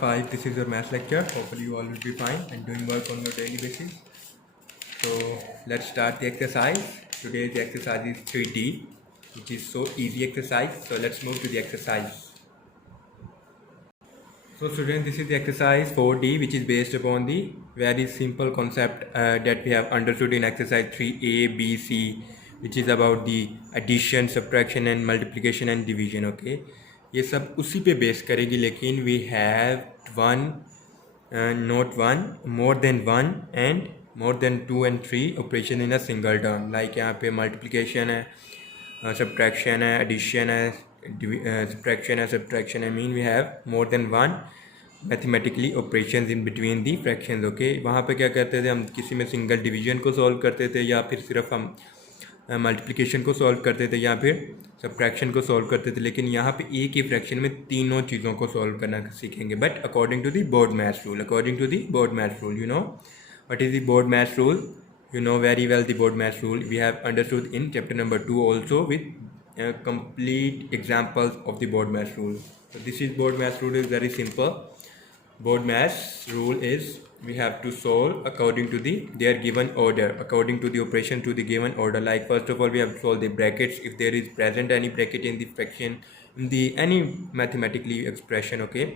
5, this is your math lecture. Hopefully you all will be fine and doing work on your daily basis. So let's start the exercise. Today's exercise is 3D, which is so easy exercise. So let's move to the exercise. So students, this is the exercise 4D, which is based upon the very simple concept that we have understood in exercise 3A, B, C, which is about the addition, subtraction and multiplication and division. Okay, ये सब उसी पे base करेगी, लेकिन we have one, not one, more than one and more than 2 and 3 operation in a single term. Like यहाँ पे multiplication है, subtraction है, addition है, subtraction है, subtraction है, mean we have more than one mathematically operations in between the fractions. Okay, वहाँ पे क्या करते थे हम, किसी में सिंगल डिवीजन को सॉल्व करते थे या फिर सिर्फ हम मल्टीप्लिकेशन को सॉल्व करते थे या फिर सब्ट्रैक्शन को सॉल्व करते थे. लेकिन यहाँ पे एक ही फ्रैक्शन में तीनों चीज़ों को सॉल्व करना सीखेंगे, but according to the board maths rule. According to the board maths rule, you know what is the board maths rule? You know very well the board maths rule. We have understood in chapter number 2 also with complete examples of the board maths rule. So this is board maths rule is very simple. Board maths rule is we have to solve according to their given order, according to the operation to the given order. Like first of all we have to solve the brackets if there is present any bracket in the fraction in the any mathematically expression. Okay,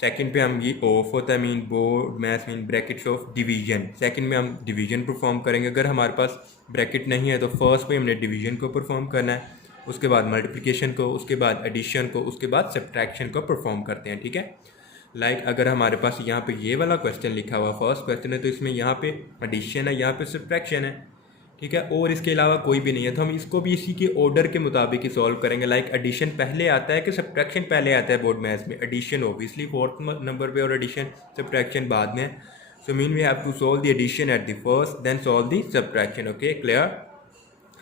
second पे हम ये of होता है, mean board maths mean brackets of division. Second में हम division perform करेंगे. अगर हमारे पास ब्रैकेट नहीं है तो फर्स्ट पे हमने डिवीजन को परफॉर्म करना है, उसके बाद मल्टीप्लिकेशन को, उसके बाद एडिशन को, उसके बाद सब्ट्रैक्शन को परफॉर्म करते हैं. ठीक है, लाइक अगर हमारे पास यहाँ पे ये वाला क्वेश्चन लिखा हुआ फर्स्ट क्वेश्चन है तो इसमें यहाँ पे एडिशन है, यहाँ पे सब्ट्रैक्शन है. ठीक है, और इसके अलावा कोई भी नहीं है तो हम इसको भी इसी के ऑर्डर के मुताबिक ही सॉल्व करेंगे. लाइक एडिशन पहले आता है कि सब्ट्रैक्शन पहले आता है बोर्ड मैथ्स में? एडिशन ऑब्वियसली फोर्थ नंबर पे और एडिशन सब्ट्रैक्शन बाद में. So mean we have to solve the addition at the first then solve the subtraction. Okay, clear?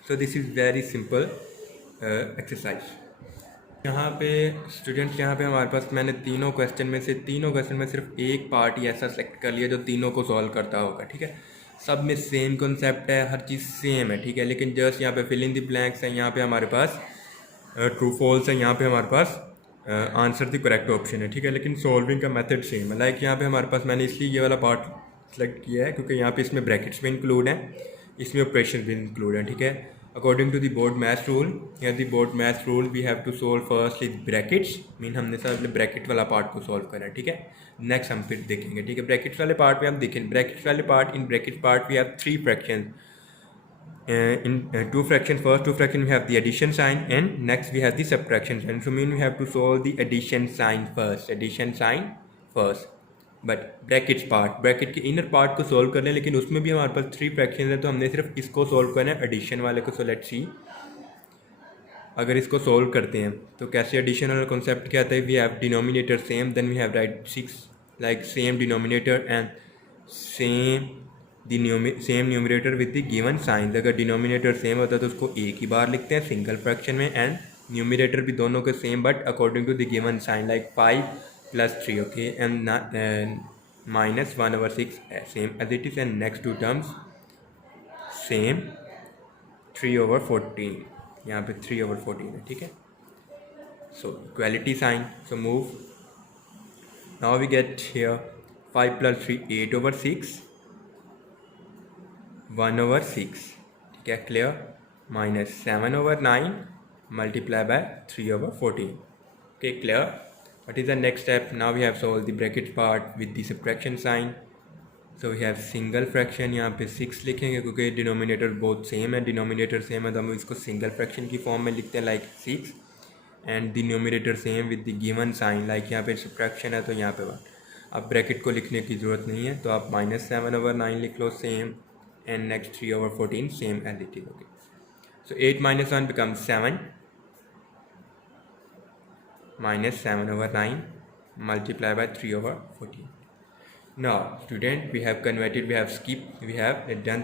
So this is very simple exercise. यहाँ पे students, यहाँ पे हमारे पास मैंने तीनों क्वेश्चन में सिर्फ एक पार्ट ही ऐसा सेलेक्ट कर लिया जो तीनों को सॉल्व करता होगा. ठीक है, सब में सेम कॉन्सेप्ट है, हर चीज़ सेम है. ठीक है, लेकिन जस्ट यहाँ पे फिल इन द ब्लैंक्स है, यहाँ पे हमारे पास ट्रू फॉल्स है, यहाँ पे हमारे पास आंसर द करेक्ट ऑप्शन है. ठीक है, लेकिन सॉल्विंग का मेथड सेम है. लाइक यहाँ पे हमारे पास मैंने इसलिए ये वाला पार्ट सेलेक्ट किया है क्योंकि यहाँ पे इसमें ब्रैकेट्स भी इंक्लूड हैं, इसमें ऑपरेशन भी इंक्लूड है. ठीक है, according to the board maths rule, या the board maths rule we have to solve first with brackets, mean हमने सब ब्रैकेट वाला पार्ट को सॉल्व करा है. ठीक है, नेक्स्ट हम फिर देखेंगे. ठीक है, ब्रैकेट्स वाले पार्ट में हम देखें. ब्रैकेट्स वाले part, in bracket part we have 3 fractions. In 2 fractions, first 2 fraction we have the addition sign and next we have the subtraction sign. So mean we have to solve the addition sign first. But brackets part, bracket के inner part को solve करना है, लेकिन उसमें भी हमारे पास 3 fractions हैं तो हमने सिर्फ इसको सॉल्व करना है, एडिशन वाले को. सो लेट्स सी, अगर इसको सॉल्व करते हैं तो कैसे एडिशन वाला कॉन्सेप्ट क्या आता है? We have denominator same, then we have right 6 like same denominator and same numerator with the given sign. अगर डिनोमिनेटर सेम होता है तो उसको एक ही बार लिखते हैं सिंगल फ्रैक्शन में, एंड न्यूमरेटर भी दोनों के same but according to the given sign. Like 5 plus 3, okay, and minus 1/6 same as it is, and next 2 terms same 3/14. यहाँ पे 3/14 है. ठीक है, so equality sign. So move. Now we get here 5 plus 3 8/6 1/6. ठीक है, clear? Minus 7/9 multiply by 3/14. Okay, clear? What is the next step? Now we have solved the bracket part with the subtraction sign. So we have single fraction, यहाँ पे 6 लिखेंगे क्योंकि denominator बहुत same है. Denominator same है तो हम इसको सिंगल फ्रैक्शन की फॉर्म में लिखते हैं, like 6, and the numerator same with the given sign. Like यहाँ पे सब्ट्रैक्शन है तो यहाँ पे 1. अब ब्रैकेट को लिखने की ज़रूरत नहीं है तो आप -7/9 लिख लो same, and next 3/14 same as it is. Okay, so 8 - 1 becomes 7 minus 7/9 multiply by 3/14. Now student, we have done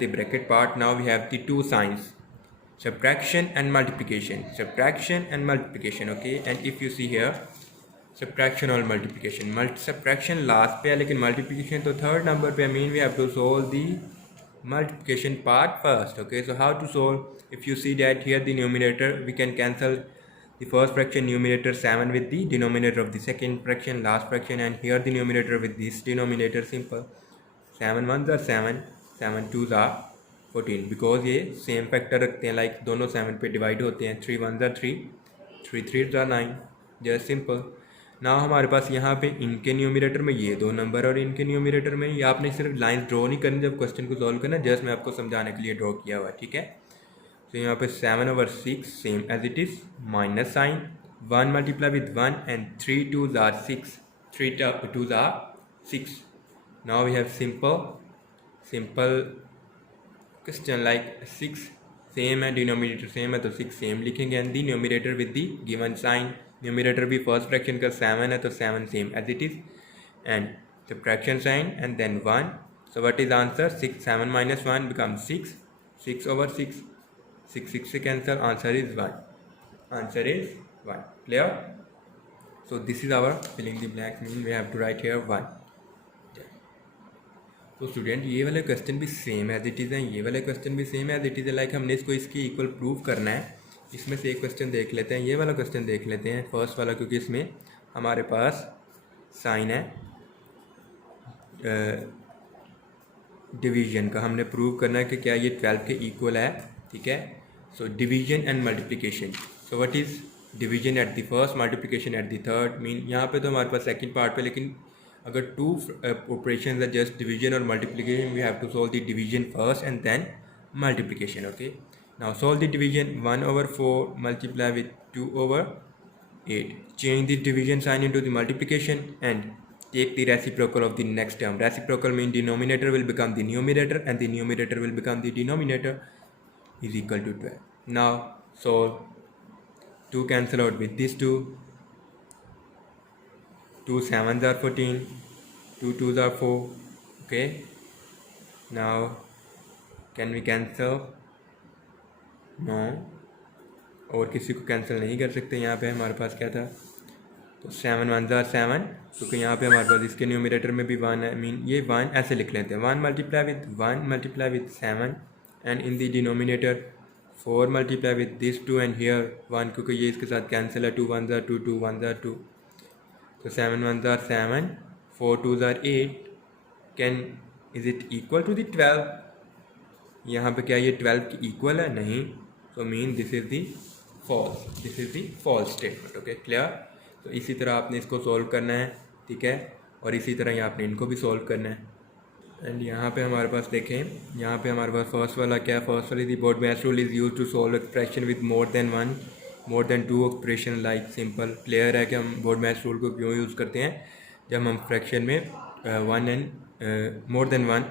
the bracket part. Now we have the 2 signs, subtraction and multiplication. Okay, and if you see here subtraction or multiplication, subtraction last पे है लेकिन multiplication तो third number पे. mean we have to solve the multiplication part first. Okay, so how to solve? If you see that here the numerator, we can cancel the first fraction numerator 7 with the denominator of the second fraction last fraction, and here the numerator with this denominator simple. 7 1s are 7, 7 2s are 14 because ये same factor रखते हैं, like दोनों 7 पे divide होते हैं. 3 1s are 3, 3 3s are 9, just simple. ना हमारे पास यहाँ पे इनके न्यूमिनेटर में ये दो नंबर और इनके न्यूमिनेटर में ये आपने सिर्फ लाइन ड्रॉ नहीं करनी जब क्वेश्चन को सॉल्व करना, जस्ट मैं आपको समझाने के लिए ड्रॉ किया हुआ है. ठीक है. तो यहाँ पे 7/6 same as it is, minus sign, 1 multiply with 1 and 3 2s are 6, 3 2s are 6. Now we have simple question like 6 same है, डिनोमिनेटर सेम है तो 6 सेम लिखेंगे, and the numerator with the given sign. Numerator भी first fraction का 7 है तो 7 same as it is, and subtraction sign and then 1. So what is answer? 6 7 minus 1 becomes 6, 6/6. 6 6 से cancel, answer is 1. Answer is 1. Clear? So this is our filling the blanks, mean we have to write here 1. तो student ये वाले question भी same as it is है, ये वाले question भी same as it is है, लाइक हमने इसको इसकी इक्वल प्रूव करना है. इसमें से एक क्वेश्चन देख लेते हैं, ये वाला क्वेश्चन देख लेते हैं फर्स्ट वाला, क्योंकि इसमें हमारे पास साइन है डिवीजन का. हमने प्रूव करना है कि क्या ये 12 के इक्वल है. ठीक है. So division and multiplication. So what is division eight the first, multiplication at the third. Mean यहाँ पे तो हमारे पास सेकंड पार्ट पे, लेकिन अगर टू ऑपरेशंस है जस्ट डिवीजन और multiplication, we have to solve the division first and then multiplication. Okay. Now solve the division. 1/4 multiply with 2/8. Change the division sign into the multiplication and take the reciprocal of the next term. Reciprocal mean denominator will become the numerator and the numerator will become the denominator, is equal to 12. Now solve. 2 cancel out with this 2. 2 7s are 14, 2 2s are 4. Okay. Now can we cancel? No. और किसी को cancel नहीं कर सकते. यहाँ पे हमारे पास क्या था? तो 7 1s are 7, क्योंकि यहाँ पे हमारे पास इसके न्यूमिनेटर में भी 1 है. मीन ये 1 ऐसे लिख लेते हैं, 1 multiply with 1 multiply with 7 and in the denominator 4 multiply with this 2 and here 1, क्योंकि ये इसके साथ कैंसिल है. 2 1s are 2, 2 1s are 2. तो 7 1s are 7, 4 2s are 8. Can is it equal to the 12? यहाँ पे क्या ये 12 की इक्वल है? नहीं. तो mean this is the false, this is the false statement. Okay. Clear? तो इसी तरह आपने इसको सॉल्व करना है. ठीक है. और इसी तरह ही आपने इनको भी सॉल्व करना है. एंड यहाँ पे हमारे पास देखें, यहाँ पे हमारे पास फर्स्ट वाला क्या है? फर्स्ट वाली the BODMAS rule is use to solve expression with more than 2 operation. Like simple clear है कि हम BODMAS रूल को क्यों यूज़ करते हैं. जब हम फ्रैक्शन में 1 एंड मोर देन 1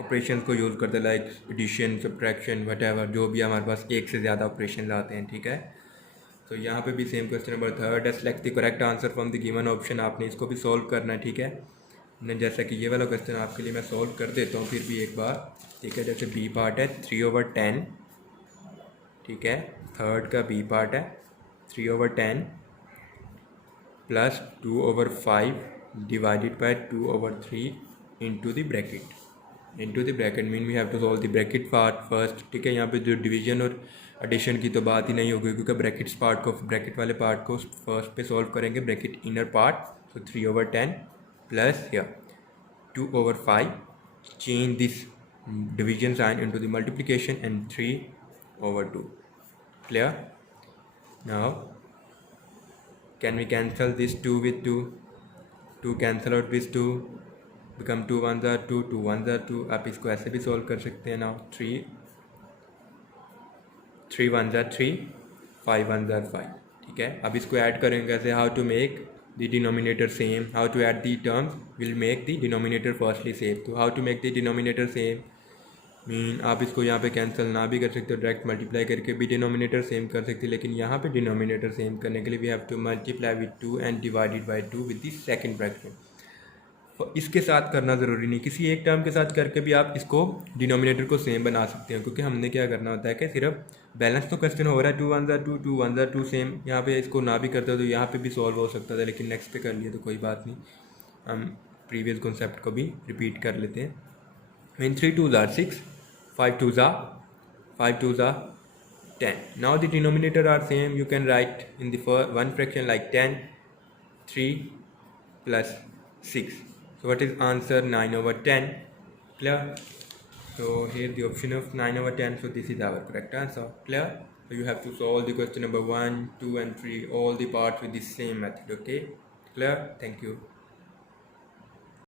ऑपरेशन को यूज़ करते हैं, लाइक एडिशन, सब्ट्रैक्शन, वटएवर, जो भी हमारे पास एक से ज़्यादा ऑपरेशन आते हैं. ठीक है. तो यहाँ पे भी सेम क्वेश्चन नंबर 3 है. Select the correct answer from the given option. आपने इसको भी सॉल्व करना है. ठीक है. जैसा कि ये वाला क्वेश्चन आपके लिए मैं सॉल्व कर देता हूँ फिर भी एक बार. ठीक है. जैसे बी पार्ट है 3/10. ठीक है. थर्ड का बी पार्ट है 3/10 plus 2/5 divided by 2/3 into the bracket. Mean we have to solve the bracket part first. ठीक है. यहाँ पे जो डिवीजन और एडिशन की तो बात ही नहीं होगी, क्योंकि ब्रैकेट वाले पार्ट को फर्स्ट पे सॉल्व करेंगे. Bracket inner part. तो 3/10 plus here 2/5. Change this division sign into the multiplication and 3/2. Clear? Now can we cancel this 2 with 2? 2 cancel out with 2, become 2 1s are 2, 2 1s are 2. आप इसको ऐसे भी solve कर सकते हैं. Now 3 1s are 3, 5 1s are 5. ठीक है. अब इसको ऐड करेंगे ऐसे. How to make the denominator same, how to add the terms will make the denominator firstly same. तो how to make the denominator same, mean आप इसको यहाँ पे कैंसिल ना भी कर सकते हो, डायरेक्ट मल्टीप्लाई करके भी डिनोमिनेटर सेम कर सकते हैं. लेकिन यहाँ पे डिनोमिनेटर सेम करने के लिए we have to multiply with 2 and divided by 2 with the second bracket. इसके साथ करना ज़रूरी नहीं, किसी एक टर्म के साथ करके भी आप इसको डिनोमिनेटर को सेम बना सकते हैं. क्योंकि हमने क्या करना होता है कि सिर्फ बैलेंस तो क्वेश्चन हो रहा है 2 1s are 2, 2 1s are 2 same. यहाँ पे इसको ना भी करते हो तो यहाँ पे भी सॉल्व हो सकता था, लेकिन नेक्स्ट पे कर लिए तो कोई बात नहीं. हम प्रीवियस कॉन्सेप्ट को भी रिपीट कर लेते हैं. Mean 3 2s are 6, 5 2s are 10. Now the denominator are same. You can write in the first one fraction like 10, 3 plus 6. So what is answer? 9 over 10. Clear? So here the option of 9 over 10. So this is our correct answer. Clear? So you have to solve the question number 1, 2 and 3, all the parts with the same method. Okay? Clear? Thank you.